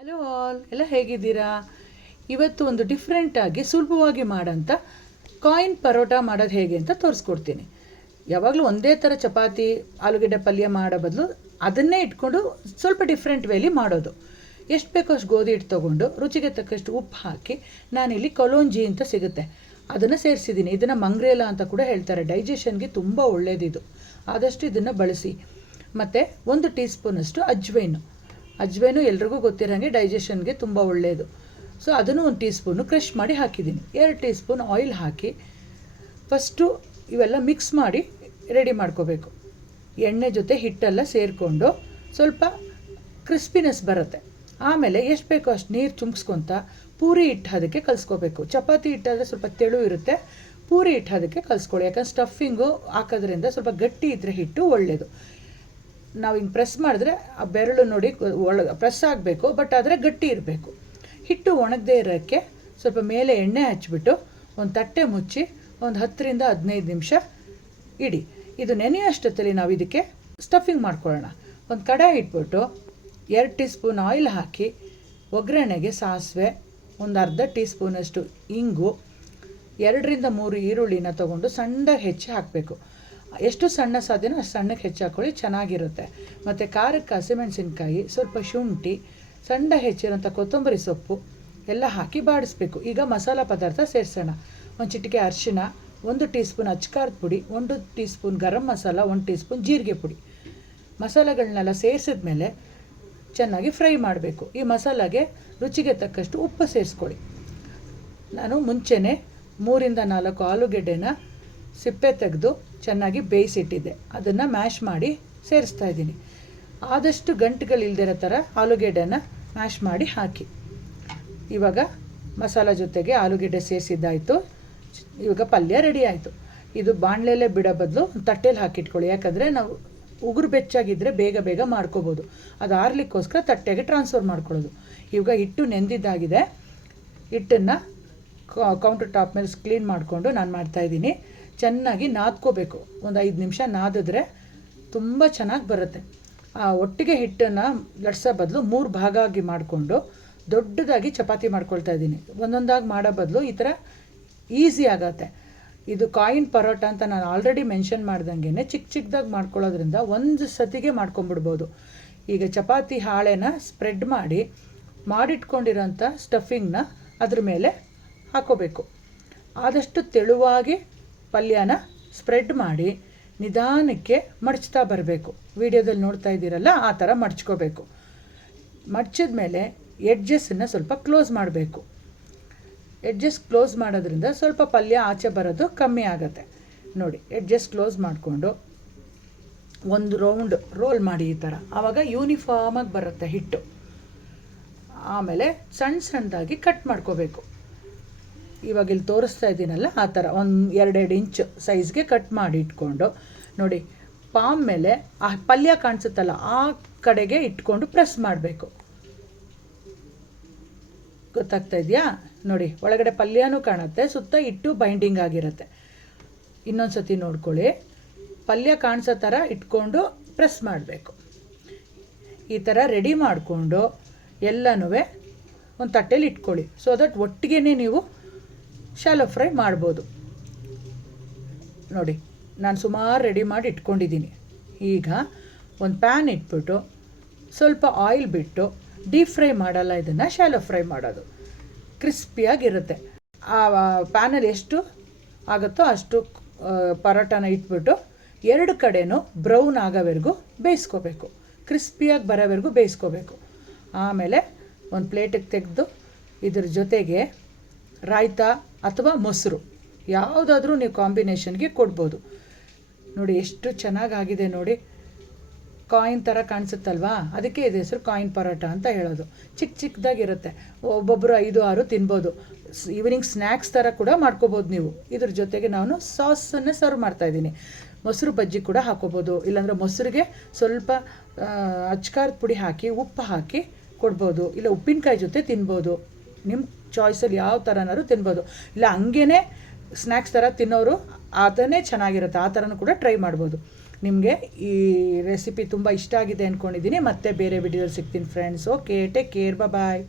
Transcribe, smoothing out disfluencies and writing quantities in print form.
Hello all, ಎಲ್ಲ ಹೇಗಿದ್ದೀರಾ? ಇವತ್ತು ಒಂದು ಡಿಫ್ರೆಂಟಾಗಿ ಸುಲಭವಾಗಿ ಮಾಡೋಂಥ ಕಾಯಿನ್ ಪರೋಟ ಮಾಡೋದು ಹೇಗೆ ಅಂತ ತೋರಿಸ್ಕೊಡ್ತೀನಿ. ಯಾವಾಗಲೂ ಒಂದೇ ಥರ ಚಪಾತಿ ಆಲೂಗಡ್ಡೆ ಪಲ್ಯ ಮಾಡೋ ಬದಲು ಅದನ್ನೇ ಇಟ್ಕೊಂಡು ಸ್ವಲ್ಪ ಡಿಫ್ರೆಂಟ್ ವೇಲಿ ಮಾಡೋದು. ಎಷ್ಟು ಬೇಕೋ ಅಷ್ಟು ಗೋಧಿ ಹಿಟ್ಟು ತೊಗೊಂಡು ರುಚಿಗೆ ತಕ್ಕಷ್ಟು ಉಪ್ಪು ಹಾಕಿ ನಾನಿಲ್ಲಿ ಕಲೋಂಜಿ ಅಂತ ಸಿಗುತ್ತೆ ಅದನ್ನು ಸೇರಿಸಿದ್ದೀನಿ. ಇದನ್ನು ಮಂಗ್ರೇಲ ಅಂತ ಕೂಡ ಹೇಳ್ತಾರೆ. ಡೈಜೆಷನ್ಗೆ ತುಂಬ ಒಳ್ಳೆಯದಿದು, ಆದಷ್ಟು ಇದನ್ನು ಬಳಸಿ. ಮತ್ತು 1 ಟೀ ಸ್ಪೂನಷ್ಟು ಅಜ್ವೈನು ಎಲ್ರಿಗೂ ಗೊತ್ತಿರೋಂಗೆ ಡೈಜೆಷನ್ಗೆ ತುಂಬ ಒಳ್ಳೆಯದು. ಸೊ ಅದನ್ನು 1 ಟೀ ಸ್ಪೂನು ಕ್ರಷ್ ಮಾಡಿ ಹಾಕಿದ್ದೀನಿ. 2 ಟೀ ಸ್ಪೂನ್ ಆಯಿಲ್ ಹಾಕಿ ಫಸ್ಟು ಇವೆಲ್ಲ ಮಿಕ್ಸ್ ಮಾಡಿ ರೆಡಿ ಮಾಡ್ಕೋಬೇಕು. ಎಣ್ಣೆ ಜೊತೆ ಹಿಟ್ಟೆಲ್ಲ ಸೇರಿಕೊಂಡು ಸ್ವಲ್ಪ ಕ್ರಿಸ್ಪಿನೆಸ್ ಬರುತ್ತೆ. ಆಮೇಲೆ ಎಷ್ಟು ಬೇಕೋ ಅಷ್ಟು ನೀರು ಚುಮ್ಸ್ಕೊತ ಪೂರಿ ಹಿಟ್ಟು ಅದಕ್ಕೆ ಕಲಿಸ್ಕೋಬೇಕು. ಚಪಾತಿ ಹಿಟ್ಟಾದರೆ ಸ್ವಲ್ಪ ತೆಳು ಇರುತ್ತೆ, ಪೂರಿ ಹಿಟ್ಟು ಅದಕ್ಕೆ ಕಲಿಸ್ಕೊಳ್ಳಿ. ಯಾಕಂದ್ರೆ ಸ್ಟಫಿಂಗು ಹಾಕೋದ್ರಿಂದ ಸ್ವಲ್ಪ ಗಟ್ಟಿ ಇದ್ದರೆ ಹಿಟ್ಟು ಒಳ್ಳೆಯದು. ನಾವು ಹಿಂಗೆ ಪ್ರೆಸ್ ಮಾಡಿದ್ರೆ ಆ ಬೆರಳು ನೋಡಿ ಪ್ರೆಸ್ ಆಗಬೇಕು, ಬಟ್ ಆದರೆ ಗಟ್ಟಿ ಇರಬೇಕು. ಹಿಟ್ಟು ಒಣಗದೇ ಇರೋಕ್ಕೆ ಸ್ವಲ್ಪ ಮೇಲೆ ಎಣ್ಣೆ ಹಚ್ಬಿಟ್ಟು ಒಂದು ತಟ್ಟೆ ಮುಚ್ಚಿ ಒಂದು 10ರಿಂದ 15 ನಿಮಿಷ ಇಡಿ. ಇದು ನೆನೆಯೋಷ್ಟೊತ್ತಲ್ಲಿ ನಾವು ಇದಕ್ಕೆ ಸ್ಟಫಿಂಗ್ ಮಾಡ್ಕೊಳ್ಳೋಣ. ಒಂದು ಕಡಾಯಿ ಇಟ್ಬಿಟ್ಟು 2 ಟೀ ಸ್ಪೂನ್ ಆಯಿಲ್ ಹಾಕಿ ಒಗ್ಗರಣೆಗೆ ಸಾಸಿವೆ, ಒಂದು ಅರ್ಧ ಟೀ ಸ್ಪೂನಷ್ಟು ಇಂಗು, 2ರಿಂದ 3 ಈರುಳ್ಳಿನ ತೊಗೊಂಡು ಸಣ್ಣದಾಗಿ ಹೆಚ್ಚಿ ಹಾಕಬೇಕು. ಎಷ್ಟು ಸಣ್ಣ ಸಾಧ್ಯನೋ ಅಷ್ಟು ಸಣ್ಣಕ್ಕೆ ಹೆಚ್ಚು ಹಾಕ್ಕೊಳ್ಳಿ, ಚೆನ್ನಾಗಿರುತ್ತೆ. ಮತ್ತು ಖಾರಕ್ಕೆ ಹಸಿಮೆಣಸಿನ್ಕಾಯಿ, ಸ್ವಲ್ಪ ಶುಂಠಿ, ಸಣ್ಣ ಹೆಚ್ಚಿರೋಂಥ ಕೊತ್ತಂಬರಿ ಸೊಪ್ಪು ಎಲ್ಲ ಹಾಕಿ ಬಾಡಿಸ್ಬೇಕು. ಈಗ ಮಸಾಲ ಪದಾರ್ಥ ಸೇರಿಸೋಣ. ಒಂದು ಚಿಟಿಕೆ ಅರಿಶಿಣ, 1 ಟೀ ಸ್ಪೂನ್ ಅಚ್ಕಾರದ ಪುಡಿ, 1 tea spoon garam masala, 1 tea spoon ಜೀರಿಗೆ ಪುಡಿ. ಮಸಾಲೆಗಳನ್ನೆಲ್ಲ ಸೇರಿಸಿದ ಮೇಲೆ ಚೆನ್ನಾಗಿ ಫ್ರೈ ಮಾಡಬೇಕು. ಈ ಮಸಾಲೆಗೆ ರುಚಿಗೆ ತಕ್ಕಷ್ಟು ಉಪ್ಪು ಸೇರಿಸ್ಕೊಳ್ಳಿ. ನಾನು ಮುಂಚೆನೇ 3ರಿಂದ 4 ಆಲೂಗೆಡ್ಡೆನ ಸಿಪ್ಪೆ ತೆಗೆದು ಚೆನ್ನಾಗಿ ಬೇಯಿಸಿಟ್ಟಿದ್ದೆ, ಅದನ್ನು ಮ್ಯಾಶ್ ಮಾಡಿ ಸೇರಿಸ್ತಾ ಇದ್ದೀನಿ. ಆದಷ್ಟು ಗಂಟುಗಳಿಲ್ದಿರೋ ಥರ ಆಲೂಗೆಡ್ಡೆನ ಮ್ಯಾಶ್ ಮಾಡಿ ಹಾಕಿ. ಇವಾಗ ಮಸಾಲ ಜೊತೆಗೆ ಆಲೂಗೆಡ್ಡೆ ಸೇರಿಸಿದ್ದಾಯಿತು. ಇವಾಗ ಪಲ್ಯ ರೆಡಿ ಆಯಿತು. ಇದು ಬಾಣಲೆಯಲ್ಲೇ ಬಿಡೋ ಬದಲು ತಟ್ಟೆಲಿ ಹಾಕಿಟ್ಕೊಳ್ಳಿ. ಯಾಕಂದರೆ ನಾವು ಉಗುರು ಬೆಚ್ಚಾಗಿದ್ದರೆ ಬೇಗ ಮಾಡ್ಕೋಬೋದು. ಅದು ಆರ್ಲಿಕ್ಕೋಸ್ಕರ ತಟ್ಟೆಗೆ ಟ್ರಾನ್ಸ್ಫರ್ ಮಾಡ್ಕೊಳ್ಳೋದು. ಇವಾಗ ಹಿಟ್ಟು ನೆಂದಿದ್ದಾಗಿದೆ. ಹಿಟ್ಟನ್ನು ಕೌಂಟರ್ ಟಾಪ್ ಮೇಲೆ ಕ್ಲೀನ್ ಮಾಡಿಕೊಂಡು ನಾನು ಮಾಡ್ತಾಯಿದ್ದೀನಿ. ಚೆನ್ನಾಗಿ ನಾದ್ಕೋಬೇಕು. ಒಂದು 5 ನಿಮಿಷ ನಾದಿದ್ರೆ ತುಂಬ ಚೆನ್ನಾಗಿ ಬರುತ್ತೆ. ಒಟ್ಟಿಗೆ ಹಿಟ್ಟನ್ನು ಲಟ್ಸೋ ಬದಲು 3 ಭಾಗ ಆಗಿ ಮಾಡಿಕೊಂಡು ದೊಡ್ಡದಾಗಿ ಚಪಾತಿ ಮಾಡ್ಕೊಳ್ತಾ ಇದ್ದೀನಿ. ಒಂದೊಂದಾಗಿ ಮಾಡೋ ಬದಲು ಈ ಥರ ಈಸಿ ಆಗತ್ತೆ. ಇದು ಕಾಯಿನ್ ಪರೋಟ ಅಂತ ನಾನು ಆಲ್ರೆಡಿ ಮೆನ್ಷನ್ ಮಾಡ್ದಂಗೆ ಚಿಕ್ಕದಾಗಿ ಮಾಡ್ಕೊಳ್ಳೋದ್ರಿಂದ ಒಂದು ಸತಿಗೆ ಮಾಡ್ಕೊಂಬಿಡ್ಬೋದು. ಈಗ ಚಪಾತಿ ಹಾಳೆನ ಸ್ಪ್ರೆಡ್ ಮಾಡಿ ಮಾಡಿಟ್ಕೊಂಡಿರೋಂಥ ಸ್ಟಫಿಂಗ್ನ ಅದ್ರ ಮೇಲೆ ಹಾಕೋಬೇಕು. ಆದಷ್ಟು ತೆಳುವಾಗಿ ಪಲ್ಯನ ಸ್ಪ್ರೆಡ್ ಮಾಡಿ ನಿಧಾನಕ್ಕೆ ಮಡಚ್ತಾ ಬರಬೇಕು. ವಿಡಿಯೋದಲ್ಲಿ ನೋಡ್ತಾ ಇದ್ದೀರಲ್ಲ, ಆ ಥರ ಮಡ್ಚ್ಕೋಬೇಕು. ಮಡ್ಚಿದ ಮೇಲೆ ಎಡ್ಜಸ್ಸನ್ನು ಸ್ವಲ್ಪ ಕ್ಲೋಸ್ ಮಾಡಬೇಕು. ಎಡ್ಜಸ್ ಕ್ಲೋಸ್ ಮಾಡೋದ್ರಿಂದ ಸ್ವಲ್ಪ ಪಲ್ಯ ಆಚೆ ಬರೋದು ಕಮ್ಮಿ ಆಗುತ್ತೆ. ನೋಡಿ, ಎಡ್ಜಸ್ ಕ್ಲೋಸ್ ಮಾಡಿಕೊಂಡು ಒಂದು ರೌಂಡ್ ರೋಲ್ ಮಾಡಿ ಈ ಥರ. ಆವಾಗ ಯೂನಿಫಾರ್ಮಾಗಿ ಬರುತ್ತೆ ಹಿಟ್ಟು. ಆಮೇಲೆ ಸಣ್ಣದಾಗಿ ಕಟ್ ಮಾಡ್ಕೋಬೇಕು. ಇವಾಗ ಇಲ್ಲಿ ತೋರಿಸ್ತಾ ಇದ್ದೀನಲ್ಲ, ಆ ಥರ ಒಂದು 2 ಇಂಚ್ ಸೈಜ್ಗೆ ಕಟ್ ಮಾಡಿ ಇಟ್ಕೊಂಡು ನೋಡಿ, ಪಾಮ್ ಮೇಲೆ ಆ ಪಲ್ಯ ಕಾಣಿಸುತ್ತಲ್ಲ ಆ ಕಡೆಗೆ ಇಟ್ಕೊಂಡು ಪ್ರೆಸ್ ಮಾಡಬೇಕು. ಗೊತ್ತಾಗ್ತಾ ಇದೆಯಾ? ನೋಡಿ, ಒಳಗಡೆ ಪಲ್ಯನೂ ಕಾಣುತ್ತೆ, ಸುತ್ತ ಇಟ್ಟು ಬೈಂಡಿಂಗ್ ಆಗಿರುತ್ತೆ. ಇನ್ನೊಂದು ಸತಿ ನೋಡ್ಕೊಳ್ಳಿ. ಪಲ್ಯ ಕಾಣಿಸೋ ಥರ ಇಟ್ಕೊಂಡು ಪ್ರೆಸ್ ಮಾಡಬೇಕು. ಈ ಥರ ರೆಡಿ ಮಾಡಿಕೊಂಡು ಎಲ್ಲನೂ ಒಂದು ತಟ್ಟೆಲಿ ಇಟ್ಕೊಳ್ಳಿ. ಸೊ ದಟ್ ಒಟ್ಟಿಗೆ ನೀವು ಶಾಲೋ ಫ್ರೈ ಮಾಡ್ಬೋದು. ನೋಡಿ, ನಾನು ಸುಮಾರು ರೆಡಿ ಮಾಡಿ ಇಟ್ಕೊಂಡಿದ್ದೀನಿ. ಈಗ ಒಂದು ಪ್ಯಾನ್ ಇಟ್ಬಿಟ್ಟು ಸ್ವಲ್ಪ ಆಯಿಲ್ ಬಿಟ್ಟು ಡೀಪ್ ಫ್ರೈ ಮಾಡಲ್ಲ, ಇದನ್ನು ಶಾಲೋ ಫ್ರೈ ಮಾಡೋದು. ಕ್ರಿಸ್ಪಿಯಾಗಿರುತ್ತೆ. ಆ ಪ್ಯಾನಲ್ಲಿ ಎಷ್ಟು ಆಗುತ್ತೋ ಅಷ್ಟು ಪರೋಟಾನ ಇಟ್ಬಿಟ್ಟು 2 ಕಡೆನೂ ಬ್ರೌನ್ ಆಗೋವರೆಗೂ ಬೇಯಿಸ್ಕೋಬೇಕು. ಕ್ರಿಸ್ಪಿಯಾಗಿ ಬರೋವರೆಗೂ ಬೇಯಿಸ್ಕೋಬೇಕು. ಆಮೇಲೆ ಒಂದು ಪ್ಲೇಟಿಗೆ ತೆಗೆದು ಇದ್ರ ಜೊತೆಗೆ ರಾಯ್ತಾ ಅಥವಾ ಮೊಸರು ಯಾವುದಾದ್ರೂ ನೀವು ಕಾಂಬಿನೇಷನ್ಗೆ ಕೊಡ್ಬೋದು. ನೋಡಿ ಎಷ್ಟು ಚೆನ್ನಾಗಾಗಿದೆ. ನೋಡಿ, ಕಾಯಿನ್ ಥರ ಕಾಣಿಸುತ್ತಲ್ವಾ, ಅದಕ್ಕೆ ಇದು ಹೆಸರು ಕಾಯಿನ್ ಪರೋಟ ಅಂತ ಹೇಳೋದು. ಚಿಕ್ಕದಾಗಿರುತ್ತೆ. ಒಬ್ಬೊಬ್ಬರು 5-6 ತಿನ್ಬೋದು. ಈವ್ನಿಂಗ್ ಸ್ನ್ಯಾಕ್ಸ್ ಥರ ಕೂಡ ಮಾಡ್ಕೋಬೋದು ನೀವು. ಇದ್ರ ಜೊತೆಗೆ ನಾನು ಸಾಸನ್ನು ಸರ್ವ್ ಮಾಡ್ತಾಯಿದ್ದೀನಿ. ಮೊಸರು ಬಜ್ಜಿ ಕೂಡ ಹಾಕೋಬೋದು. ಇಲ್ಲಾಂದರೆ ಮೊಸರಿಗೆ ಸ್ವಲ್ಪ ಅಚ್ಕಾರದ ಪುಡಿ ಹಾಕಿ ಉಪ್ಪು ಹಾಕಿ ಕೊಡ್ಬೋದು. ಇಲ್ಲ ಉಪ್ಪಿನಕಾಯಿ ಜೊತೆ ತಿನ್ಬೋದು. ನಿಮ್ಮ ಚಾಯ್ಸಲ್ಲಿ ಯಾವ ಥರನಾದ್ರು ತಿನ್ಬೋದು. ಇಲ್ಲ ಹಂಗೇ ಸ್ನ್ಯಾಕ್ಸ್ ಥರ ತಿನ್ನೋರು ಅದನ್ನೇ ಚೆನ್ನಾಗಿರುತ್ತೆ, ಆ ಥರನೂ ಕೂಡ ಟ್ರೈ ಮಾಡ್ಬೋದು. ನಿಮಗೆ ಈ ರೆಸಿಪಿ ತುಂಬ ಇಷ್ಟ ಆಗಿದೆ ಅಂದ್ಕೊಂಡಿದ್ದೀನಿ. ಮತ್ತೆ ಬೇರೆ ವಿಡಿಯೋದಲ್ಲಿ ಸಿಗ್ತೀನಿ ಫ್ರೆಂಡ್ಸ್. ಓಕೆ, ಟೇಕ್ ಕೇರ್, ಬಾಯ್.